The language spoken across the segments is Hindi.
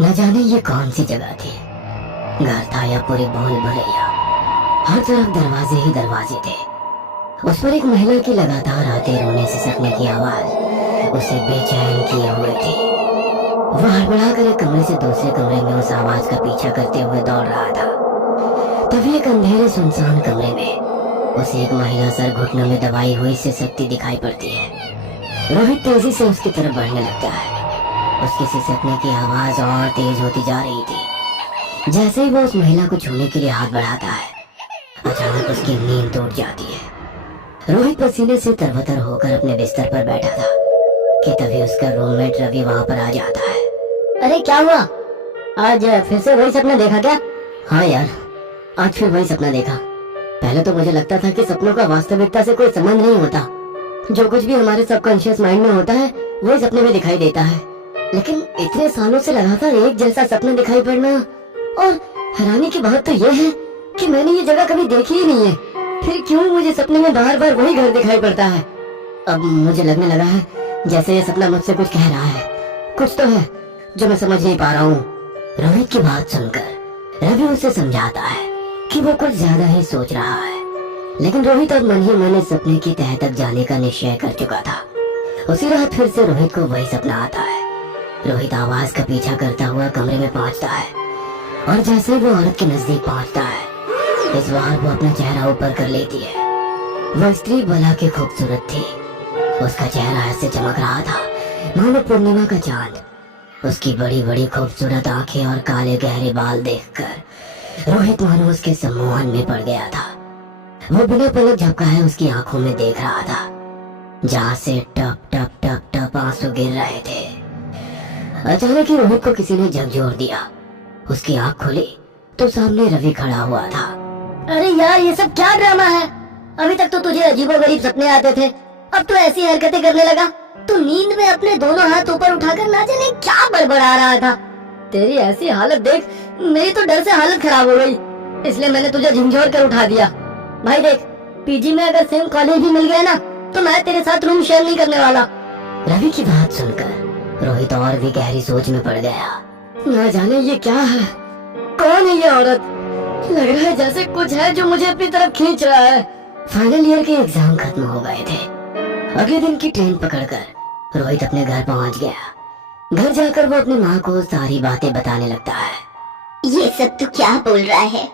न जाने ये कौन सी जगह थी, घर था या पूरी भूल भुलैया। हर तरफ दरवाजे ही दरवाजे थे। उस पर एक महिला की लगातार आते रोने से सकने की आवाज उसे बेचैन किए हुए थी। वह हड़बड़ा कर एक कमरे से दूसरे कमरे में उस आवाज का पीछा करते हुए दौड़ रहा था। तभी एक अंधेरे सुनसान कमरे में उसे एक महिला सर घुटनों में दबाई हुई से सकती दिखाई पड़ती है। रोहित तेजी से उसकी तरफ बढ़ने लगता है। उसके सिसकने की आवाज और तेज होती जा रही थी। जैसे ही वो उस महिला को छूने के लिए हाथ बढ़ाता है, अचानक उसकी नींद टूट जाती है। रोहित पसीने से तरबतर होकर अपने बिस्तर पर बैठा था कि तभी उसका रूममेट रवि वहां पर आ जाता है। अरे क्या हुआ? आज फिर से वही सपना देखा क्या? हाँ यार, आज फिर वही सपना देखा। पहले तो मुझे लगता था कि सपनों का वास्तविकता से कोई संबंध नहीं होता। जो कुछ भी हमारे सबकॉन्शियस माइंड में होता है वही सपने में दिखाई देता है। लेकिन इतने सालों से लगातार एक जैसा सपना दिखाई पड़ना, और हैरानी की बात तो यह है कि मैंने ये जगह कभी देखी ही नहीं है। फिर क्यों मुझे सपने में बार बार वही घर दिखाई पड़ता है? अब मुझे लगने लगा है जैसे ये सपना मुझसे कुछ कह रहा है। कुछ तो है जो मैं समझ नहीं पा रहा हूँ। रोहित की बात सुनकर रवि उसे समझाता है कि वो कुछ ज्यादा ही सोच रहा है। लेकिन रोहित अब मन ही मन इस सपने की तह तक जाने का निश्चय कर चुका था। उसी रात फिर से रोहित को वही सपना आता है। रोहित आवाज का पीछा करता हुआ कमरे में पहुंचता है, और जैसे वो औरत के नजदीक पहुंचता है, इस बार वो अपना चेहरा ऊपर कर लेती है। वह स्त्री भला के खूबसूरत थी। उसका चेहरा ऐसे चमक रहा था मानो पूर्णिमा का चांद। उसकी बड़ी बड़ी खूबसूरत आंखें और काले गहरे बाल देखकर रोहित मानो उसके सम्मोहन में पड़ गया था। वो बिना पलक झपकाए उसकी आंखों में देख रहा था, जहां से टप टप टप टप आंसू गिर रहे थे। अचानक ही रोहित को किसी ने झकझोर दिया। उसकी आंख खुली तो सामने रवि खड़ा हुआ था। अरे यार, ये सब क्या ड्रामा है? अभी तक तो तुझे अजीबोगरीब सपने आते थे, अब तो ऐसी हरकतें करने लगा। तू नींद में अपने दोनों हाथ ऊपर उठाकर ना जाने क्या बड़बड़ा रहा था। तेरी ऐसी हालत देख मेरी तो डर से हालत खराब हो गई, इसलिए मैंने तुझे झिंझोर कर उठा दिया। भाई देख, पीजी में अगर सेम कॉलेज भी मिल गया ना तो मैं तेरे साथ रूम शेयर नहीं करने वाला। रवि की बात सुनकर रोहित और भी गहरी सोच में पड़ गया। ना जाने ये क्या है, कौन है ये औरत? लग रहा है जैसे कुछ है जो मुझे अपनी तरफ खींच रहा है। फाइनल ईयर के एग्जाम खत्म हो गए थे। अगले दिन की ट्रेन पकड़कर रोहित अपने घर पहुंच गया। घर जाकर वो अपनी माँ को सारी बातें बताने लगता है। ये सब तू क्या बोल रहा है?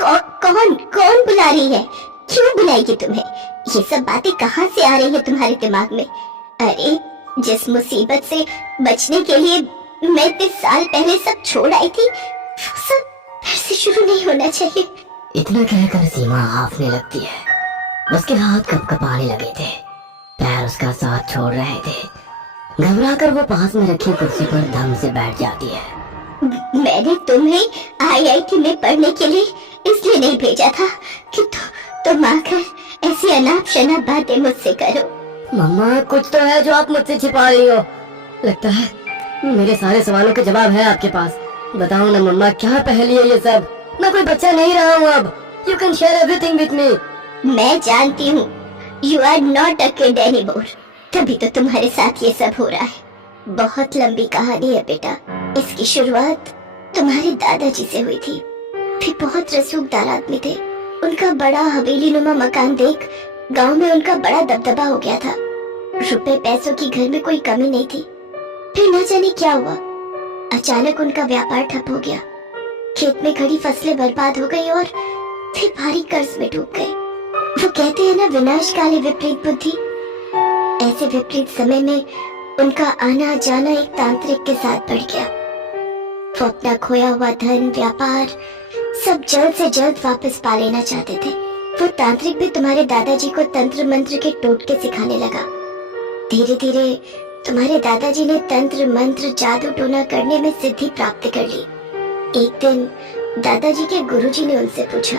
कौन कौन बुला रही है? क्यों बुलाएगी तुम्हें? ये सब बातें कहाँ से आ रही है तुम्हारे दिमाग में? अरे, जिस मुसीबत से बचने के लिए मैं इतने साल पहले सब छोड़ आई थी, वो सब फिर से शुरू नहीं होना चाहिए। इतना कहकर सीमा हाफने लगती है। उसके हाथ कपकपाने लगे थे, पैर उसका साथ छोड़ रहे थे। घबराकर वो पास में रखी कुर्सी पर धम से बैठ जाती है। मैंने तुम्हें आईआईटी में पढ़ने के लिए इसलिए नहीं भेजा था कि तुम आकर ऐसी अनाप शनाप बातें मुझसे करो। मम्मा, कुछ तो है जो आप मुझसे छिपा रही हो। लगता है मेरे सारे सवालों के जवाब है आपके पास। बताओ ना मम्मा, क्या पहेली है ये सब? मैं कोई बच्चा नहीं रहा हूँ अब। You can share everything with me. मैं जानती हूँ, you are not a kid anymore, तभी तो तुम्हारे साथ ये सब हो रहा है। बहुत लंबी कहानी है बेटा। इसकी शुरुआत तुम्हारे दादाजी से हुई थी। फिर बहुत रसूखदार आदमी थे। उनका बड़ा हवेली नुमा मकान देख गांव में उनका बड़ा दबदबा हो गया था। रुपए पैसों की घर में कोई कमी नहीं थी। फिर न जाने क्या हुआ, अचानक उनका व्यापार ठप हो गया। खेत में खड़ी फसलें बर्बाद हो गई और फिर भारी कर्ज में डूब गए। वो कहते हैं ना, विनाश काले विपरीत बुद्धि। ऐसे विपरीत समय में उनका आना जाना एक तांत्रिक के साथ बढ़ गया। वो अपना खोया हुआ धन, व्यापार सब जल्द से जल्द वापस पा लेना चाहते थे। वो तांत्रिक भी तुम्हारे दादाजी को तंत्र मंत्र के टोटके सिखाने लगा। धीरे धीरे तुम्हारे दादाजी ने तंत्र मंत्र जादू टोना करने में सिद्धि प्राप्त कर ली। एक दिन दादाजी के गुरुजी ने उनसे पूछा,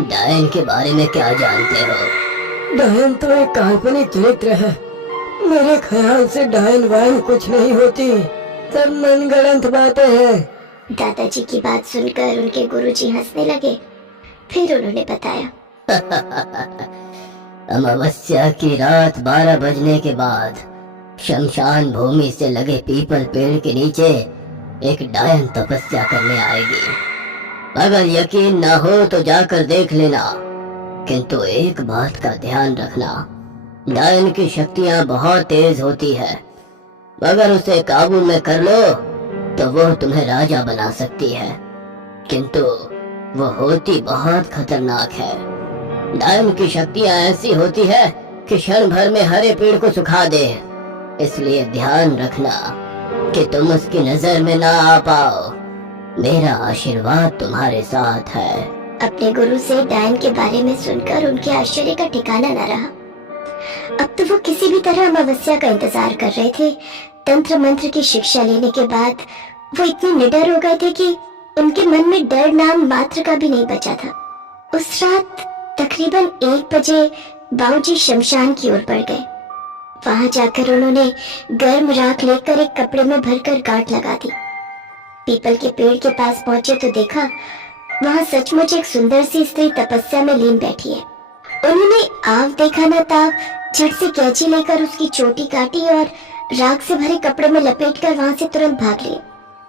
डायन के बारे में क्या जानते हो? डायन तो एक काल्पनिक चरित्र है। मेरे ख्याल से डायन वायन कुछ नहीं होती, सब मनगढ़ंत बातें हैं। दादाजी की बात सुनकर उनके गुरुजी हंसने लगे। फिर उन्होंने बताया, अमावस्या की रात 12 बजने के बाद शमशान भूमि से लगे पीपल पेड़ के नीचे एक डायन तपस्या करने आएगी। अगर यकीन ना हो तो जाकर देख लेना, किंतु एक बात का ध्यान रखना, डायन की शक्तियां बहुत तेज होती है। अगर उसे काबू में कर लो तो वो तुम्हें राजा बना सकती है, किंतु वो होती बहुत खतरनाक है। डायन की शक्तियां ऐसी होती है कि क्षण भर में हरे पेड़ को सुखा दे, इसलिए ध्यान रखना कि तुम उसकी नजर में ना आ पाओ। मेरा आशीर्वाद तुम्हारे साथ है। अपने गुरु से डायन के बारे में सुनकर उनके आश्चर्य का ठिकाना न रहा। अब तो वो किसी भी तरह अमावस्या का इंतजार कर रहे थे। तंत्र मंत्र की शिक्षा लेने के बाद वो इतने निडर हो गए थे कि उनके मन में डर नाम मात्र का भी नहीं बचा था। उस रात तकरीबन 1 बजे बाबूजी शमशान की ओर बढ़ गए। वहां जाकर उन्होंने गर्म राख लेकर एक कपड़े में भरकर गांठ लगा दी। पीपल के पेड़ के पास पहुंचे तो देखा वहां सचमुच एक सुंदर सी स्त्री तपस्या में लीन बैठी है। उन्होंने आव देखा न ताव झट से कैंची लेकर उसकी चोटी काटी और राख से भरे कपड़े में लपेटकर वहां से तुरंत भाग लिए।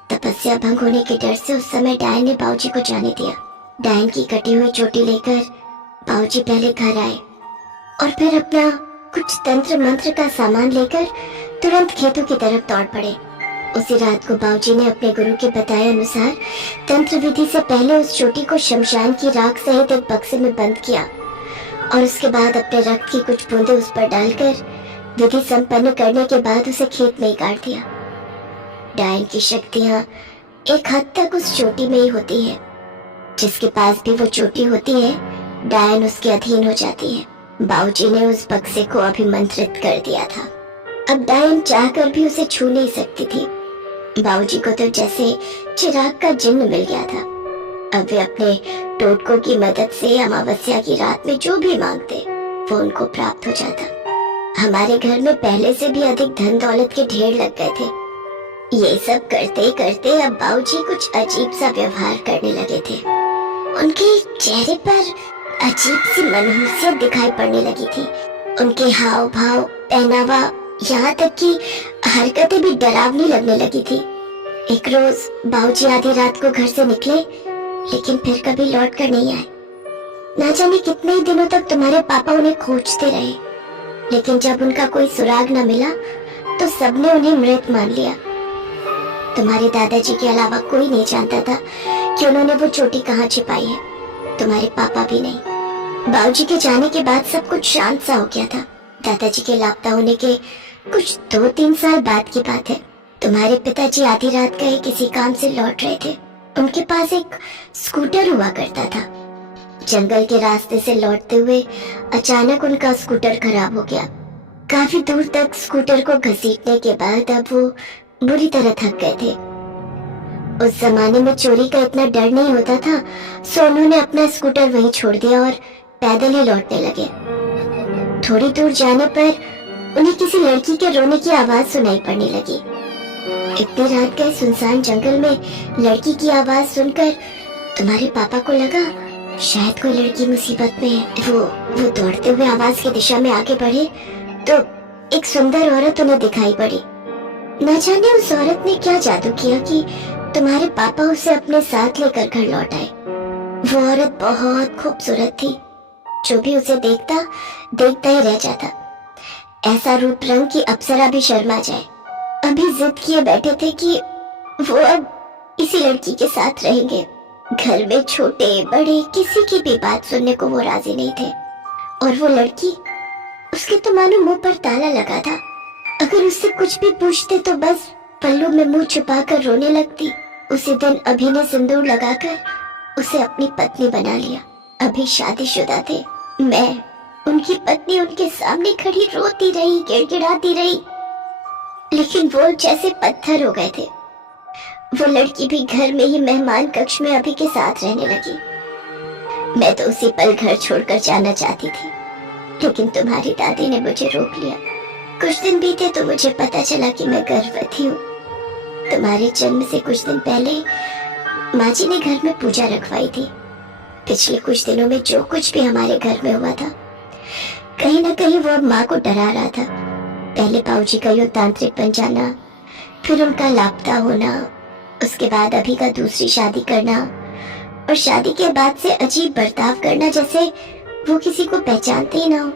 तपस्या भंग होने के डर से उस समय डायन ने बाबूजी को जाने दिया। डायन की कटी हुई चोटी लेकर बाबूजी पहले घर आए और फिर अपना कुछ तंत्र मंत्र का सामान लेकर तुरंत खेतों की तरफ दौड़ पड़े। उसी रात को बाबूजी ने अपने गुरु के बताए अनुसार तंत्र विधि से पहले उस चोटी को शमशान की राख सहित एक बक्से में बंद किया और उसके बाद अपने रक्त की कुछ बूंदें उस पर डालकर विधि संपन्न करने के बाद उसे खेत में ही गाड़ दिया। डायन की शक्तियां एक हद तक उस चोटी में ही होती है। जिसके पास भी वो चोटी होती है, डायन उसके अधीन हो जाती है। बाबूजी ने उस बक्से को अभिमंत्रित कर दिया था। अब डायन चाहकर भी उसे छू नहीं सकती थी। बाबूजी को तो जैसे चिराग का जिन्न मिल गया था। अब वे अपने टोटकों की मदद से अमावस्या की रात में जो भी मांगते वो उनको प्राप्त हो जाता। हमारे घर में पहले से भी अधिक धन दौलत के ढेर लग गए थे। ये सब करते करते अब बाबूजी कुछ अजीब सा व्यवहार करने लगे थे। उनके चेहरे पर अजीब सी मनहूसियत दिखाई पड़ने लगी थी। उनके हाव भाव, पहनावा, यहाँ तक कि हरकतें भी डरावनी लगने लगी थी। एक रोज बाबूजी आधी रात को घर से निकले, लेकिन फिर कभी लौट कर नहीं आए। ना जाने कितने ही दिनों तक तुम्हारे पापा उन्हें खोजते रहे, लेकिन जब उनका कोई सुराग न मिला तो सबने उन्हें मृत मान लिया। तुम्हारे दादाजी के अलावा कोई नहीं जानता था कि उन्होंने वो चोटी कहाँ छिपाई है, तुम्हारे पापा भी नहीं। बाबूजी के जाने के बाद सब कुछ शांत सा हो गया था। दादाजी के लापता होने के कुछ 2-3 साल बाद की बात है। तुम्हारे पिताजी आधी रात गए किसी काम से लौट रहे थे। उनके पास एक स्कूटर हुआ करता था। जंगल के रास्ते से लौटते हुए अचानक उनका स्कूटर खराब हो गया। काफी दूर तक स्कूटर को घसीटने के बाद अब वो बुरी तरह थक गए थे। उस जमाने में चोरी का इतना डर नहीं होता था, सो उन्होंने अपना स्कूटर वहीं छोड़ दिया और पैदल ही लौटने लगे। थोड़ी दूर जाने पर उन्हें किसी लड़की के रोने की आवाज सुनाई पड़ने लगी। इतनी रात गए सुनसान जंगल में लड़की की आवाज सुनकर तुम्हारे पापा को लगा शायद कोई लड़की मुसीबत में है। वो दौड़ते हुए आवाज की दिशा में आगे बढ़े तो एक सुंदर औरत उन्हें दिखाई पड़ी। न जाने उस औरत ने क्या जादू किया कि तुम्हारे पापा उसे अपने साथ लेकर घर लौट आए। वो औरत बहुत खूबसूरत थी। जो भी उसे देखता ही रह जाता। ऐसा रूप रंग की अप्सरा भी शर्मा जाए। अभी जिद किए बैठे थे कि वो अब इसी लड़की के साथ रहेंगे। घर में छोटे बड़े किसी की भी बात सुनने को वो राजी नहीं थे। और वो लड़की, उसके तो मानो मुंह पर ताला लगा था। अगर उससे कुछ भी पूछते तो बस पल्लू में मुंह छुपाकर रोने लगती। उसी दिन अभी ने सिंदूर लगाकर उसे अपनी पत्नी बना लिया। अभी शादीशुदा थे। मैं उनकी पत्नी उनके सामने खड़ी रोती रही, गिड़गिड़ाती रही, लेकिन वो जैसे पत्थर हो गए थे। वो लड़की भी घर में ही मेहमान कक्ष में अभी के साथ रहने लगी। मैं तो उसी पल घर छोड़कर जाना चाहती थी, लेकिन तुम्हारी दादी ने मुझे रोक लिया। कुछ दिन बीते तो मुझे पता चला कि मैं गर्भवती हूँ। तुम्हारे जन्म से कुछ दिन पहले माँ जी ने घर में पूजा रखवाई थी। पिछले कुछ दिनों में जो कुछ भी हमारे घर में हुआ था, कहीं न कहीं वो अब माँ को डरा रहा था। पहले बाबूजी का यो तांत्रिक बन जाना, फिर उनका लापता होना, उसके बाद अभी का दूसरी शादी करना और शादी के बाद से अजीब बर्ताव करना, जैसे वो किसी को पहचानते ही ना हो।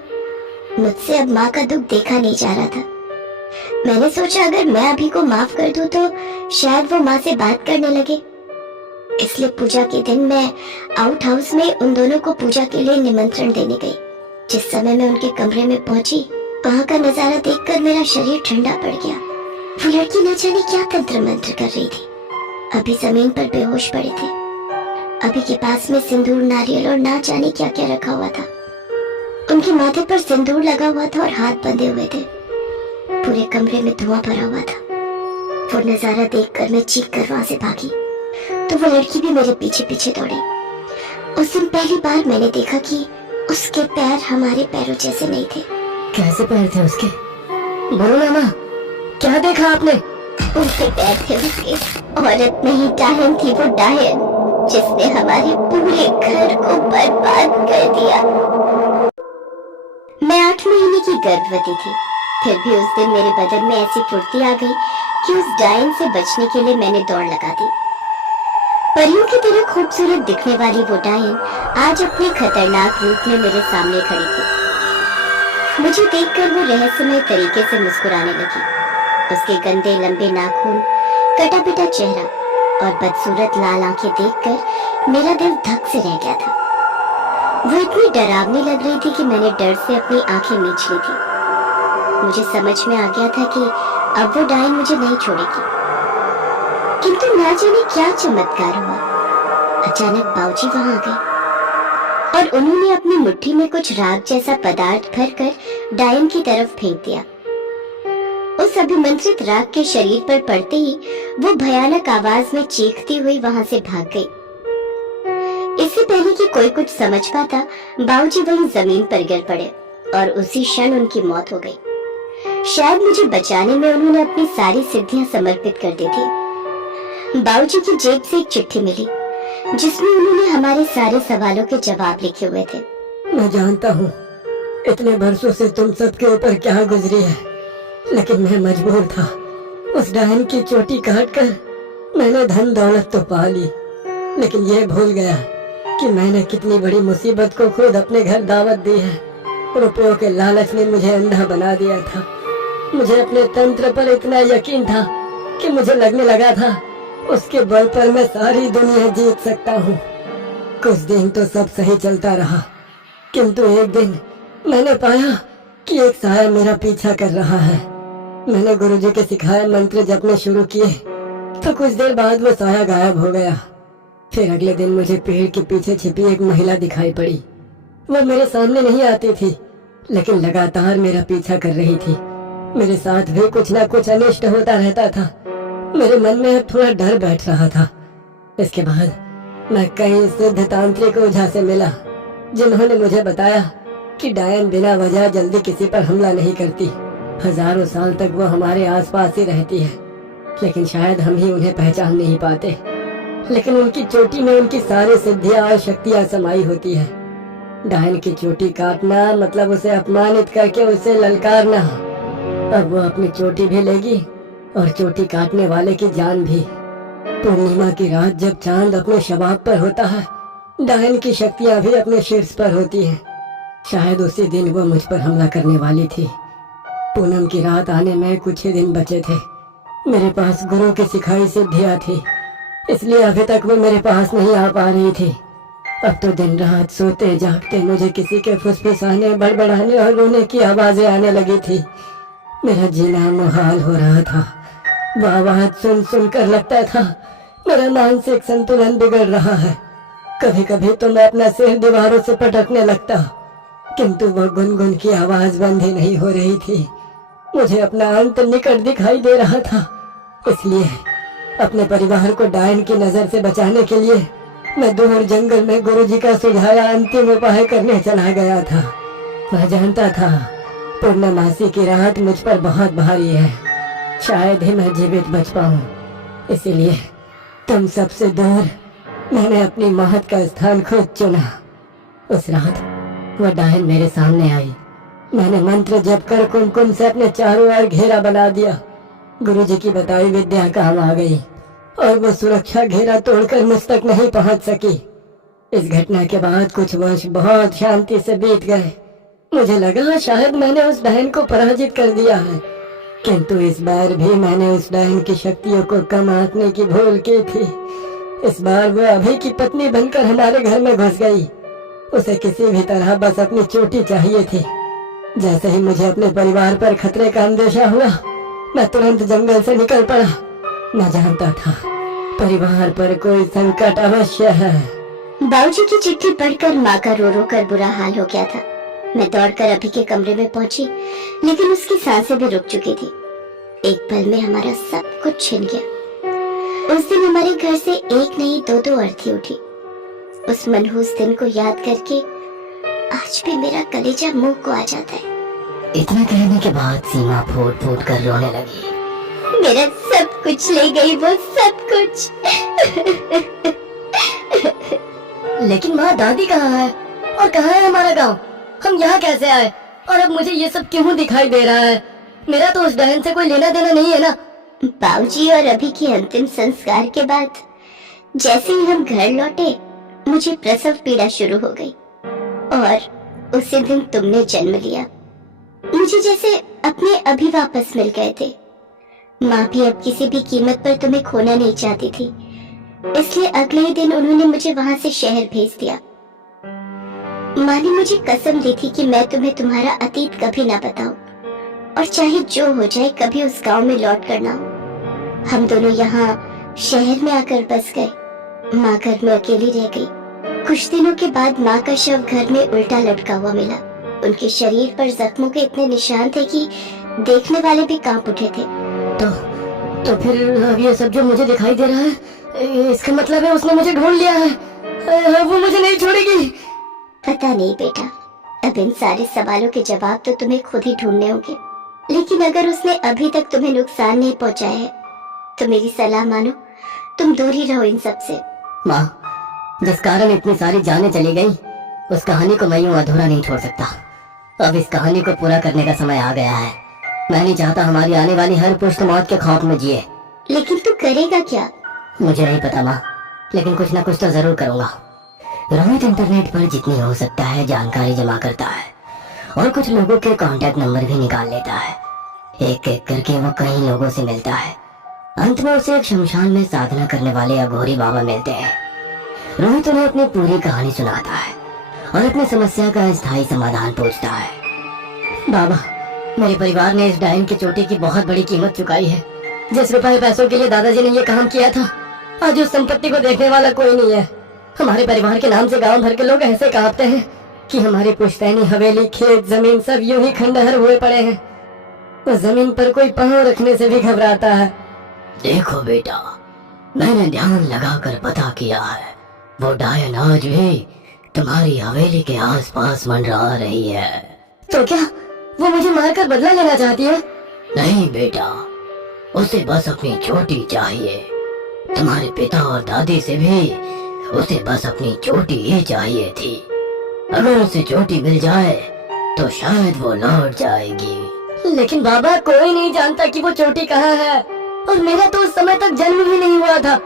मुझसे अब माँ का दुख देखा नहीं जा रहा था। मैंने सोचा अगर मैं अभी को माफ कर दूं तो शायद वो माँ से बात करने लगे। इसलिए पूजा के दिन मैं आउट हाउस में उन दोनों को पूजा के लिए निमंत्रण देने गई। जिस समय मैं उनके कमरे में पहुंची, वहां का नजारा देखकर मेरा शरीर ठंडा पड़ गया। वो लड़की न जाने क्या तंत्र मंत्र कर रही थी। अभी जमीन पर बेहोश पड़े थे। अभी के पास में सिंदूर, नारियल और ना जाने क्या क्या रखा हुआ था। उनके माथे पर सिंदूर लगा हुआ था और हाथ बंधे हुए थे। पूरे कमरे में धुआं भरा हुआ था। वो नजारा देखकर मैं चीख कर वहां से भागी तो वो लड़की भी मेरे पीछे पीछे दौड़ी। उस दिन पहली बार मैंने देखा कि उसके पैर हमारे पैरों जैसे नहीं थे। कैसे पैर थे उसके? बोलो ना माँ, क्या देखा आपने? उल्टे पैर थे उसके। औरत नहीं, डायन थी वो, डायन, जिसने हमारे पूरे घर को बर्बाद कर दिया। मैं 8 महीने की गर्भवती थी। फिर भी उस दिन मेरे बदन में ऐसी फुर्ती आ गई कि उस डायन से बचने के लिए मैंने दौड़ लगा दी। परियों की तरह खूबसूरत दिखने वाली वो डायन आज अपने खतरनाक रूप में मेरे सामने खड़ी थी। मुझे देखकर वो रहस्यमय तरीके से मुस्कुराने लगी। उसके गंदे लंबे नाखून, कटा पिटा चेहरा और बदसूरत लाल आंखें देखकर मेरा दिल धक से रह गया था। वो इतनी डरावनी लग रही थी कि मैंने डर से अपनी आंखें मीच ली थी। मुझे समझ में आ गया था कि अब वो डायन मुझे नहीं छोड़ेगी। किंतु ना जाने क्या चमत्कार हुआ। अचानक बाऊजी वहां आ गए और उन्होंने अपनी मुट्ठी में कुछ राख जैसा पदार्थ भरकर डायन की तरफ फेंक दिया। उस अभिमंत्रित राख के शरीर पर पड़ते ही वो भयानक आवाज में चीखती हुई वहां से भाग गई। इससे पहले कि कोई कुछ समझ पाता, बाऊजी वहीं जमीन पर गिर पड़े और उसी क्षण उनकी मौत हो गई। शायद मुझे बचाने में उन्होंने अपनी सारी सिद्धियां समर्पित कर दी थी। बाऊजी की जेब से एक चिट्ठी मिली जिसमें उन्होंने हमारे सारे सवालों के जवाब लिखे हुए थे। मैं जानता हूँ इतने बरसों से तुम सबके ऊपर क्या गुजरी है, लेकिन मैं मजबूर था। उस डायन की चोटी काट कर मैंने धन दौलत तो पा ली, लेकिन ये भूल गया कि मैंने कितनी बड़ी मुसीबत को खुद अपने घर दावत दी है। रुपयों के लालच ने मुझे अंधा बना दिया था। मुझे अपने तंत्र पर इतना यकीन था कि मुझे लगने लगा था उसके बल पर मैं सारी दुनिया जीत सकता हूँ। कुछ दिन तो सब सही चलता रहा, किंतु एक दिन मैंने पाया कि एक साया मेरा पीछा कर रहा है। मैंने गुरुजी के सिखाए मंत्र जपने शुरू किए तो कुछ देर बाद वो साया गायब हो गया। फिर अगले दिन मुझे पेड़ के पीछे छिपी एक महिला दिखाई पड़ी। वो मेरे सामने नहीं आती थी, लेकिन लगातार मेरा पीछा कर रही थी। मेरे साथ भी कुछ ना कुछ अनिष्ट होता रहता था। मेरे मन में अब थोड़ा डर बैठ रहा था। इसके बाद मैं कई सिद्ध तांत्रिक ओझा से मिला, जिन्होंने मुझे बताया कि डायन बिना वजह जल्दी किसी पर हमला नहीं करती। हजारों साल तक वो हमारे आसपास ही रहती है, लेकिन शायद हम ही उन्हें पहचान नहीं पाते। लेकिन उनकी चोटी में उनकी सारी सिद्धियां और शक्तियां समाई होती है। डायन की चोटी काटना मतलब उसे अपमानित करके उसे ललकारना। अब वो अपनी चोटी भी लेगी और चोटी काटने वाले की जान भी। पूर्णिमा की रात जब चांद अपने शबाब पर होता है, डायन की शक्तियां भी अपने शीर्ष पर होती हैं। शायद उसी दिन वो मुझ पर हमला करने वाली थी। पूनम की रात आने में कुछ ही दिन बचे थे। मेरे पास गुरु की सिखाई सिद्धियां थी, इसलिए अभी तक वो मेरे पास नहीं आ पा रही थी। अब तो दिन रात सोते जागते मुझे किसी के फुसफुसाने, बड़बड़ाने और रोने की आवाजें आने लगी थी। मेरा जीना मुहाल हो रहा था। वो आवाज सुन सुन कर लगता था मेरा मानसिक संतुलन बिगड़ रहा है। कभी कभी तो मैं अपना सिर दीवारों से पटकने लगता, किंतु वो गुनगुन की आवाज बंद ही नहीं हो रही थी। मुझे अपना अंत निकट दिखाई दे रहा था। इसलिए अपने परिवार को डायन की नजर से बचाने के लिए मैं दूर जंगल में गुरुजी का सुझाया अंतिम उपाय करने चला गया था। मैं जानता था पूर्णमासी की रात मुझ पर बहुत भारी है, शायद ही मैं जीवित बच पाऊं। इसीलिए तुम सबसे दूर मैंने अपनी महत का स्थान खुद चुना। उस रात वह डायन मेरे सामने आई। मैंने मंत्र जप कर कुमकुम से अपने चारों ओर घेरा बना दिया। गुरुजी की बताई विद्या काम आ गई और वो सुरक्षा घेरा तोड़कर मुझ तक नहीं पहुंच सकी। इस घटना के बाद कुछ वर्ष बहुत शांति से बीत गए। मुझे लगा शायद मैंने उस डायन को पराजित कर दिया है, किंतु इस बार भी मैंने उस डायन की शक्तियों को कम आंकने की भूल की थी। इस बार वो अभी की पत्नी बनकर हमारे घर में घुस गई। उसे किसी भी तरह बस अपनी चोटी चाहिए थी। जैसे ही मुझे अपने परिवार पर खतरे का अंदेशा हुआ, मैं तुरंत जंगल से निकल पड़ा। मैं जानता था परिवार पर कोई संकट अवश्य है। बाबूजी की चिट्ठी पढ़कर माँ का रो रो कर बुरा हाल हो गया था। मैं दौड़कर अभी के कमरे में पहुंची, लेकिन उसकी सांसें भी रुक चुकी थी। एक पल में हमारा सब कुछ छिन गया। उस दिन हमारे घर से एक नहीं दो अर्थी उठी। उस मनहूस दिन को याद करके आज भी मेरा कलेजा मुंह को आ जाता है। इतना कहने के बाद सीमा फूट फूट कर रोने लगी। मेरा सब कुछ ले गई वो, सब कुछ। लेकिन माँ, दादी कहाँ है और कहाँ है हमारा गांव? हम यहाँ कैसे आए और अब मुझे ये सब क्यों दिखाई दे रहा है? मेरा तो उस बहन से कोई लेना देना नहीं है ना। बाबूजी और अभी के अंतिम संस्कार के बाद जैसे ही हम घर लौटे, मुझे प्रसव पीड़ा शुरू हो गई और उसी दिन तुमने जन्म लिया। मुझे जैसे अपने अभी वापस मिल गए थे। माँ भी अब किसी भी कीमत पर तुम्हें खोना नहीं चाहती थी, इसलिए अगले ही दिन उन्होंने मुझे वहाँ से शहर भेज दिया। माँ ने मुझे कसम दी थी कि मैं तुम्हें तुम्हारा अतीत कभी ना बताऊं और चाहे जो हो जाए कभी उस गांव में लौट कर ना हो। हम दोनों यहाँ शहर में आकर बस गए। माँ घर में अकेली रह गई। कुछ दिनों के बाद माँ का शव घर में उल्टा लटका हुआ मिला। उनके शरीर पर जख्मों के इतने निशान थे कि देखने वाले भी कांप उठे थे। तो फिर अब ये सब जो मुझे दिखाई दे रहा है, इसका मतलब है उसने मुझे ढूंढ लिया है। वो मुझे नहीं छोड़ेगी। पता नहीं बेटा, अब इन सारे सवालों के जवाब तो तुम्हें खुद ही ढूंढने होंगे। लेकिन अगर उसने अभी तक तुम्हें नुकसान नहीं पहुंचाया है तो मेरी सलाह मानो, तुम दूर ही रहो इन सब से। माँ, जिस कारण इतनी सारी जानें चली गई, उस कहानी को मैं यूं अधूरा नहीं छोड़ सकता। अब इस कहानी को पूरा करने का समय आ गया है। मैं नहीं चाहता हमारी आने वाली हर पुश्त मौत के खौफ में जिए। लेकिन तू करेगा क्या? मुझे नहीं पता माँ, लेकिन कुछ ना कुछ तो जरूर करूँगा। रोहित इंटरनेट पर जितनी हो सकता है जानकारी जमा करता है और कुछ लोगों के कांटेक्ट नंबर भी निकाल लेता है। एक एक करके वो कई लोगों से मिलता है। अंत में उसे एक शमशान में साधना करने वाले अघोरी बाबा मिलते हैं। रोहित उन्हें अपनी पूरी कहानी सुनाता है और अपनी समस्या का स्थायी समाधान पूछता है। बाबा, मेरे परिवार ने इस डायन की चोटी की बहुत बड़ी कीमत चुकाई है। जिस रुपए पैसों के लिए दादाजी ने ये काम किया था, आज उस संपत्ति को देखने वाला कोई नहीं है। हमारे परिवार के नाम से गांव भर के लोग ऐसे कांपते हैं कि हमारी पुश्तैनी हवेली, खेत, जमीन सब यूं ही खंडहर हुए पड़े हैं। उस जमीन पर कोई पांव रखने से भी घबराता है। देखो बेटा, मैंने ध्यान लगाकर पता किया है, वो डायन आज भी तुम्हारी हवेली के आसपास मंडरा रही है। तो क्या वो मुझे मारकर बदला लेना चाहती है? नहीं बेटा, उसे बस अपनी चोटी चाहिए। तुम्हारे पिता और दादी से भी उसे बस अपनी चोटी ही चाहिए थी। अगर उसे चोटी मिल जाए तो शायद वो लौट जाएगी। लेकिन बाबा, कोई नहीं जानता कि वो चोटी कहाँ है और मेरा तो उस समय तक जन्म भी नहीं हुआ था।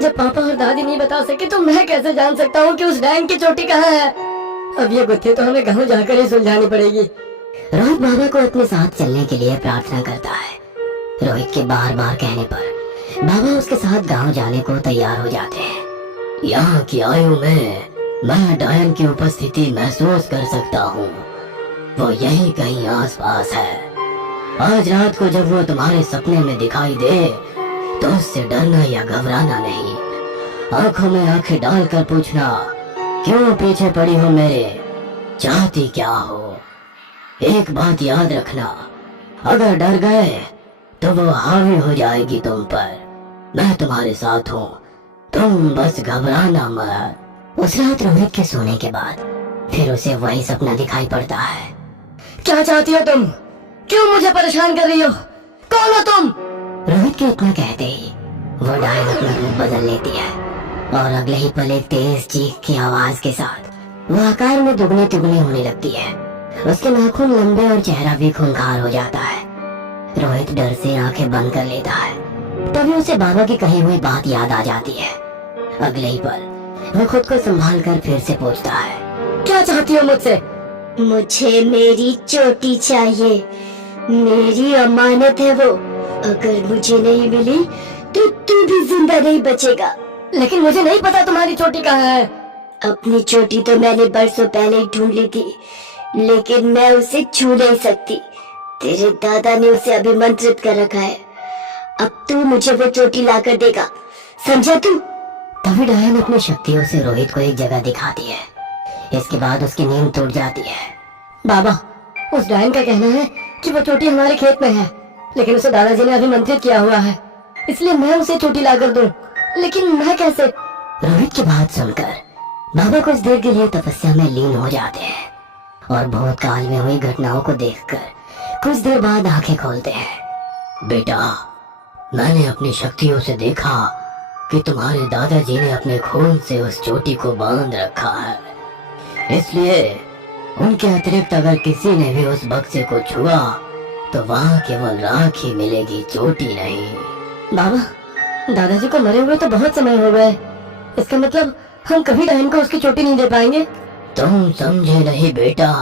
जब पापा और दादी नहीं बता सके तो मैं कैसे जान सकता हूँ कि उस डायन की चोटी कहाँ है? अब ये गुत्थी तो हमें गाँव जाकर ही सुलझानी पड़ेगी। रोहित बाबा को अपने साथ चलने के लिए प्रार्थना करता है। रोहित के बार बार कहने पर बाबा उसके साथ गांव जाने को तैयार हो जाते हैं। यहाँ की आयु में मैं डायन की उपस्थिति महसूस कर सकता हूँ। वो यहीं कहीं आसपास है। आज रात को जब वो तुम्हारे सपने में दिखाई दे तो उससे डरना या घबराना नहीं। आंखों में आंखें डालकर पूछना, क्यों पीछे पड़ी हो मेरे, चाहती क्या हो। एक बात याद रखना, अगर डर गए तो वो हावी हो जाएगी तुम पर। मैं तुम्हारे साथ हूँ, तुम बस घबराना मत। उस रात रोहित के सोने के बाद फिर उसे वही सपना दिखाई पड़ता है। क्या चाहती हो तुम? क्यों मुझे परेशान कर रही हो? कौन हो तुम? रोहित के इतना कहते ही वो डायन अपना रूप बदल लेती है और अगले ही पल एक तेज चीख की आवाज के साथ वो आकार में दुगनी तिगुनी होने लगती है। उसके नाखून लंबे और चेहरा भी खूंखार हो जाता है। रोहित डर से आंखें बंद कर लेता है। तभी उसे बाबा की कही हुई बात याद आ जाती है। अगले ही पल वो खुद को संभाल कर फिर से पूछता है, क्या चाहती हो मुझसे? मुझे मेरी चोटी चाहिए, मेरी अमानत है वो। अगर मुझे नहीं मिली तो तू भी जिंदा नहीं बचेगा। लेकिन मुझे नहीं पता तुम्हारी चोटी कहाँ है। अपनी चोटी तो मैंने बरसों पहले ही ढूंढ ली थी, लेकिन मैं उसे छू नहीं सकती। तेरे दादा ने उसे अभिमंत्रित कर रखा है। अब तू मुझे वो चोटी लाकर देगा, समझा तू? तभी डायन अपनी शक्तियों से रोहित को एक जगह दिखाती है। इसके बाद उसकी नींद टूट जाती है। बाबा, उस डायन का कहना है कि वो चोटी हमारे खेत में है, लेकिन उसे दादाजी ने अभिमंत्रित किया हुआ है, इसलिए मैं उसे चोटी लाकर दूं। लेकिन मैं कैसे? रोहित की बात सुनकर बाबा कुछ देर के लिए तपस्या में लीन हो जाते हैं और भूतकाल में हुई घटनाओं को देखकर कुछ देर बाद आंखें खोलते हैं। बेटा, मैंने अपनी शक्तियों से देखा कि तुम्हारे दादाजी ने अपने खून से उस चोटी को बांध रखा है, इसलिए उनके अतिरिक्त अगर किसी ने भी उस बक्से को छुआ तो वहाँ केवल राख ही मिलेगी, चोटी नहीं। बाबा, दादाजी को मरे हुए तो बहुत समय हो गए, इसका मतलब हम कभी डायन को उसकी चोटी नहीं दे पाएंगे। तुम समझे नहीं बेटा,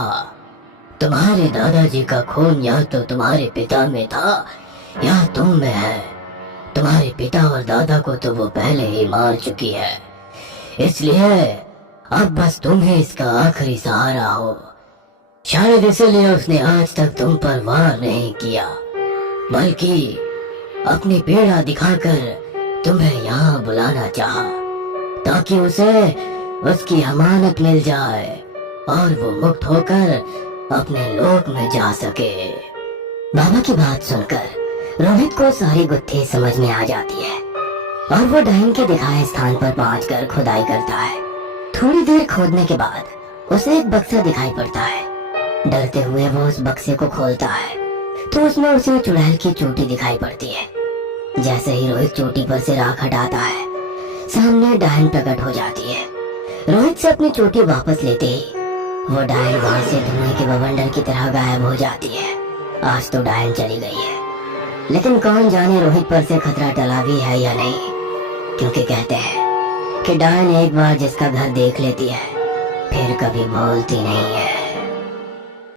तुम्हारे दादाजी का खून या तो तुम्हारे पिता में था या तुम में है। तुम्हारे पिता और दादा को तो वो पहले ही मार चुकी है, इसलिए अब बस तुम ही इसका आखिरी सहारा हो। शायद इसलिए उसने आज तक तुम पर वार नहीं किया, बल्कि अपनी पीड़ा दिखाकर तुम्हें यहाँ बुलाना चाहा, ताकि उसे उसकी अमानत मिल जाए और वो मुक्त होकर अपने लोक में जा सके। बाबा की बात सुनकर रोहित को सारी गुत्थी समझ में आ जाती है और वो डायन के दिखाए स्थान पर पहुंचकर खुदाई करता है। थोड़ी देर खोदने के बाद उसे एक बक्सा दिखाई पड़ता है। डरते हुए वो उस बक्से को खोलता है तो उसमें उसे चुड़ैल की चोटी दिखाई पड़ती है। जैसे ही रोहित चोटी पर से राख हटाता है, सामने डायन प्रकट हो जाती है। रोहित से अपनी चोटी वापस लेते ही वो डायन वहां से धुएं के बवंडर की तरह गायब हो जाती है। आज तो डायन चली गई है, लेकिन कौन जाने रोहित पर से खतरा टला भी है या नहीं, क्योंकि कहते हैं कि डायन एक बार जिसका घर देख लेती है फिर कभी भूलती नहीं है।